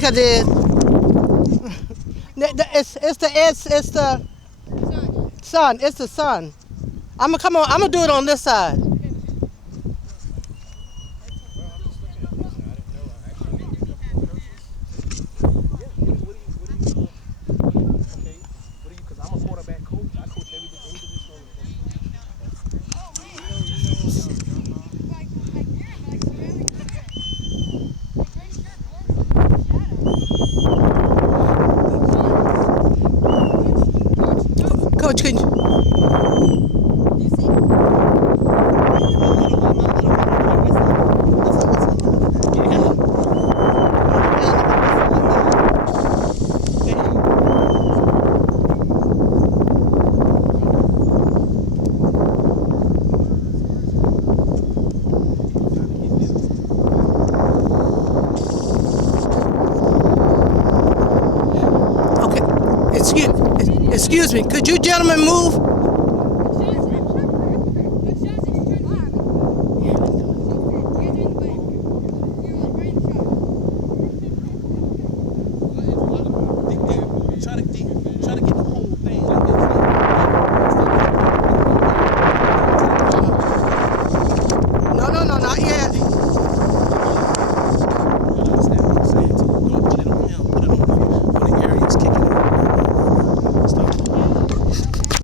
think I did. It's the sun. It's the sun. I'm gonna come on. I'm gonna do it on this side. Coach, can you? Okay. Excuse me. Could you gentlemen move?